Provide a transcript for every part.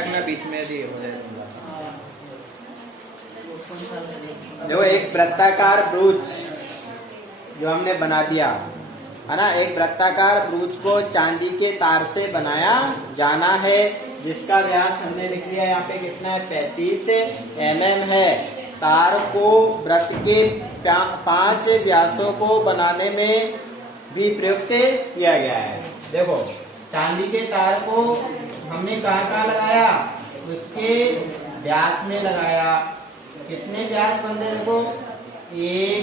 रखना बीच में यदि हो जाए तो। देखो एक वृत्ताकार ब्रूच जो हमने बना दिया है ना, एक वृत्ताकार ब्रूच को चांदी के तार से बनाया जाना है जिसका व्यास हमने लिख लिया यहाँ पे कितना है 35 mm है। तार को वृत्त के 5 व्यासों को बनाने में भी प्रयुक्त किया गया है। देखो चांदी के तार को हमने कहाँ लगाया, उसके व्यास में लगाया। कितने व्यास बन रहे देखो 1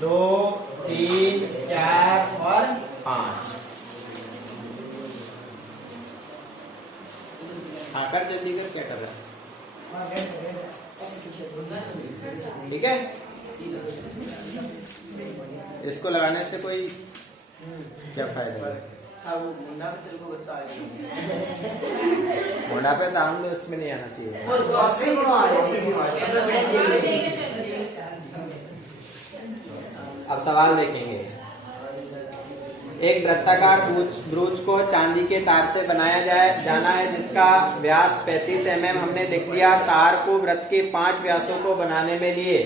2 3 4 और 5। आकर जल्दी कर, क्या कर रहा है, ठीक है। इसको लगाने से कोई क्या फायदा है? मोड़ा पे दाम में उसमें नहीं आना चाहिए। अब सवाल देखेंगे। एक वृत्ताकार ब्रूच को चांदी के तार से बनाया जाना है जिसका व्यास 35 mm हमने लिख लिया। तार को वृत्त के 5 व्यासों को बनाने में लिए,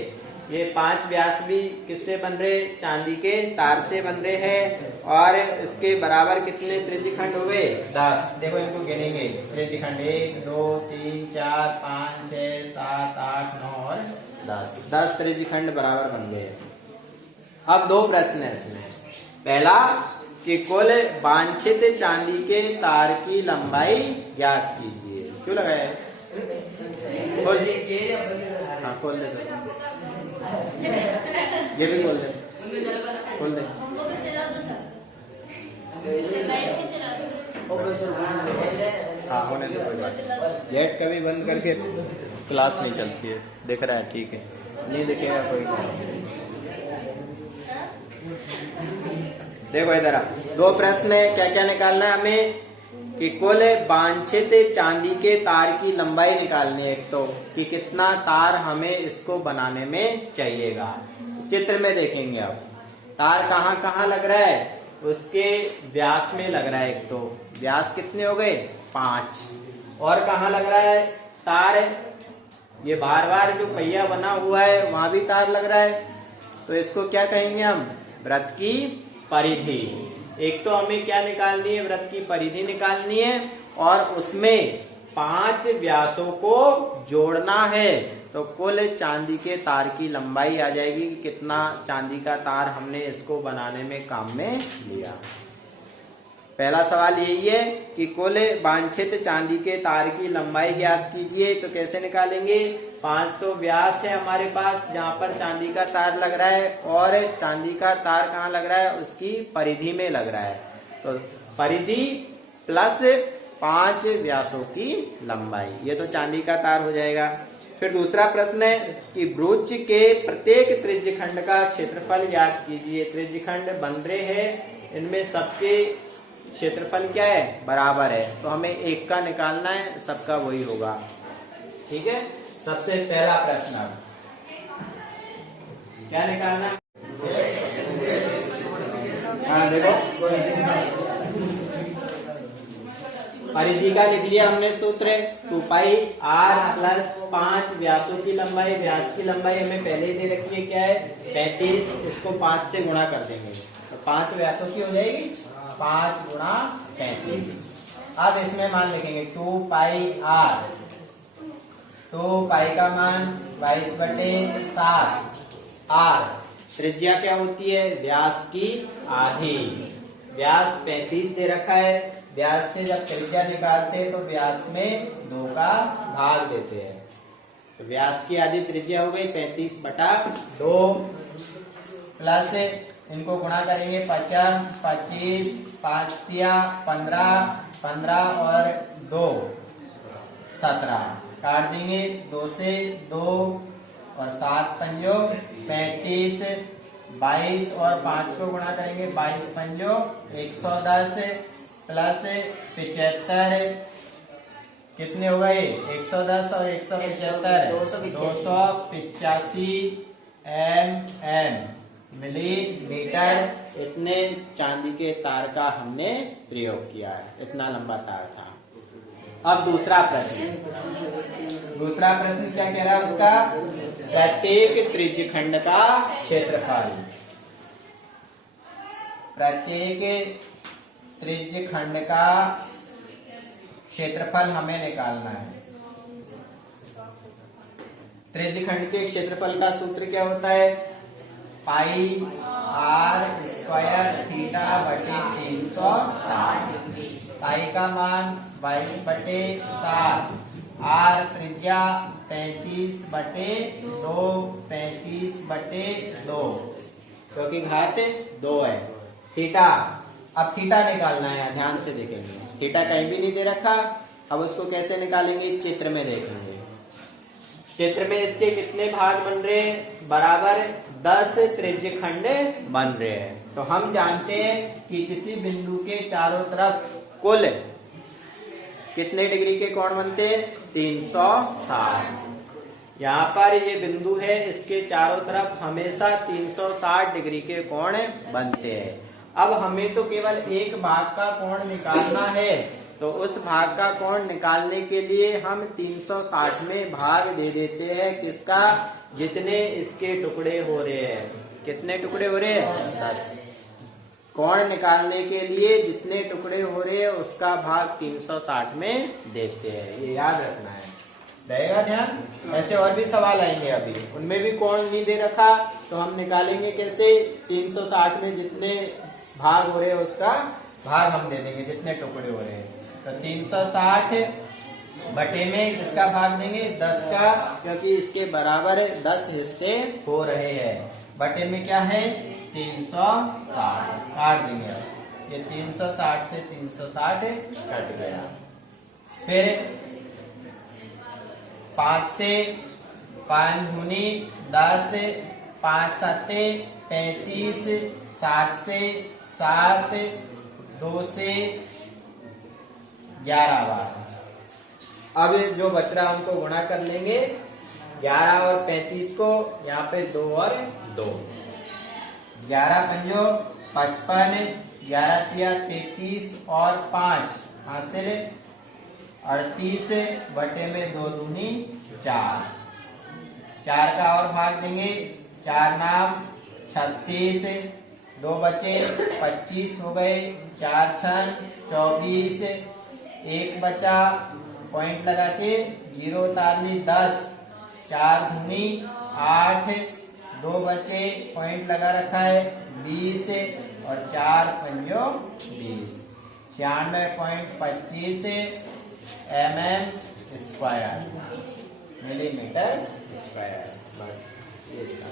ये 5 व्यास भी किससे बन रहे, चांदी के तार से बन रहे हैं। और इसके बराबर कितने त्रिज्यखंड हो गए 10। देखो इनको गिनेंगे त्रिज्यखंड 1 2 3 4 5 6 7 8 9 और 10 त्रिज्यखंड बराबर बन गए। अब 2 प्रश्न है इसमें। पहला कि कुल वांछित चांदी के तार की लंबाई ज्ञात कीजिए। क्यों लगाया है? हाँ खोल दे, ये भी खोल दे, खोल दे। हाँ होने दो, कोई बात। गेट कभी बंद करके क्लास नहीं चलती है। दिख रहा है ठीक है, नहीं दिखेगा कोई नहीं। देखो इधर 2 प्रश्न है, क्या क्या निकालना है हमें कि कुल वांछित चांदी के तार की लंबाई निकालनी है। एक तो कि कितना तार हमें इसको बनाने में चाहिएगा। चित्र में देखेंगे अब तार कहाँ कहाँ लग रहा है, उसके व्यास में लग रहा है। एक तो व्यास कितने हो गए 5। और कहाँ लग रहा है तार, ये बार बार जो पहिया बना हुआ है वहां भी तार लग रहा है। तो इसको क्या कहेंगे हम, वृत्त की परिधि। एक तो हमें क्या निकालनी है, वृत्त की परिधि निकालनी है और उसमें 5 व्यासों को जोड़ना है। तो कुल चांदी के तार की लंबाई आ जाएगी कि कितना चांदी का तार हमने इसको बनाने में काम में लिया। पहला सवाल यही है कि कुल वांछित चांदी के तार की लंबाई ज्ञात कीजिए। तो कैसे निकालेंगे, 5 तो व्यास है हमारे पास जहाँ पर चांदी का तार लग रहा है, और चांदी का तार कहाँ लग रहा है, उसकी परिधि में लग रहा है। तो परिधि प्लस 5 व्यासों की लंबाई, ये तो चांदी का तार हो जाएगा। फिर दूसरा प्रश्न है कि ब्रूच के प्रत्येक त्रिज्यखंड का क्षेत्रफल ज्ञात कीजिए। त्रिज्यखंड बन रहे हैं, इनमें सबके क्षेत्रफल क्या है, बराबर है। तो हमें एक का निकालना है, सबका वही होगा। ठीक है, सबसे पहला प्रश्न क्या निकालना है, हाँ देखो परिधि का लिख लिया हमने सूत्र 2 पाई r प्लस 5 व्यासों की लंबाई। व्यास की लंबाई हमें पहले ही दे रखी है, क्या है 35। इसको 5 से गुणा कर देंगे तो 5 व्यासों की हो जाएगी, 5 गुणा 35। अब इसमें मान लिखेंगे 2 पाई r, तो पाई का मान 22/7। r त्रिज्या क्या होती है, व्यास की आधी। व्यास 35 दे रखा है, व्यास से जब त्रिज्या निकालते हैं तो व्यास में 2 का भाग देते हैं। तो व्यास की आधी त्रिज्या हो गई 35/2 प्लस इनको गुणा करेंगे 50 25 5 15 15 और 2 17 काट देंगे 2 से 2 और 7 पंजो 35 22 और 5 को गुणा करेंगे 22 पंजो 110 प्लस 75 कितने हो गए 110 और 175 285 mm मिलीमीटर। इतने चांदी के तार का हमने प्रयोग किया है, इतना लंबा तार था। अब दूसरा प्रश्न क्या कह रहा है उसका, प्रत्येक त्रिज्यखंड का क्षेत्रफल, प्रत्येक त्रिज्यखंड का क्षेत्रफल हमें निकालना है। त्रिज्यखंड के क्षेत्रफल का सूत्र क्या होता है, पाई आर स्क्वायर थीटा बटे 360। पाई का मान 22/7, आर त्रिज्या 35/2, 35/2 क्योंकि घात 2 है। थीटा, अब थीटा निकालना है, ध्यान से देखेंगे, थीटा कहीं भी नहीं दे रखा। अब उसको कैसे निकालेंगे, चित्र में देखेंगे। चित्र में इसके कितने भाग बन रहे हैं, बराबर 10 त्रिज्यखंड बन रहे हैं। तो हम जानते हैं कि किसी बिंदु के चारों तरफ कुल कितने डिग्री के कोण बनते हैं, 360। यहाँ पर ये बिंदु है, इसके चारों तरफ हमेशा 360 डिग्री के कोण बनते हैं। अब हमें तो केवल एक भाग का कोण निकालना है, तो उस भाग का कोण निकालने के लिए हम 360 में भाग दे देते हैं किसका, जितने इसके टुकड़े हो रहे हैं। कितने टुकड़े हो रहे हैं, 10। कोण निकालने के लिए जितने टुकड़े हो रहे हैं उसका भाग 360 में देते हैं, ये याद रखना है, रहेगा ध्यान। ऐसे और भी सवाल आएंगे, अभी उनमें भी कोण नहीं दे रखा, तो हम निकालेंगे कैसे, 360 में जितने भाग हो रहे हैं उसका भाग हम दे देंगे, जितने टुकड़े हो रहे हैं। तो 360 बटे में किसका भाग देंगे, 10 का, क्योंकि इसके बराबर 10 हिस्से हो रहे हैं। बटे में क्या है, 360 काट देंगे। ये 360 से 360 कट गया। फिर 5 से 5 दूनी 10, 5 सत्ते 35, 7 से 7, 2 से 11 बार। अब जो बच रहा हमको गुणा कर लेंगे, 11 और 35 को यहाँ पे 2 और 2, 11 पंजो 55, 11 तिया 33 और 5 हासिल 38 बटे में 2 दूनी 4। 4 का और भाग देंगे, 4 नाम 36, 2 बचे 25 हो गए, 4 छन 24, 1 बचा, पॉइंट लगा के 0 ताली 10, 4 दूनी 8, 2 बचे पॉइंट लगा रखा है 20 और 4 पंजो 20, 96.25 mm स्क्वायर, मिलीमीटर स्क्वायर। बस ये इसका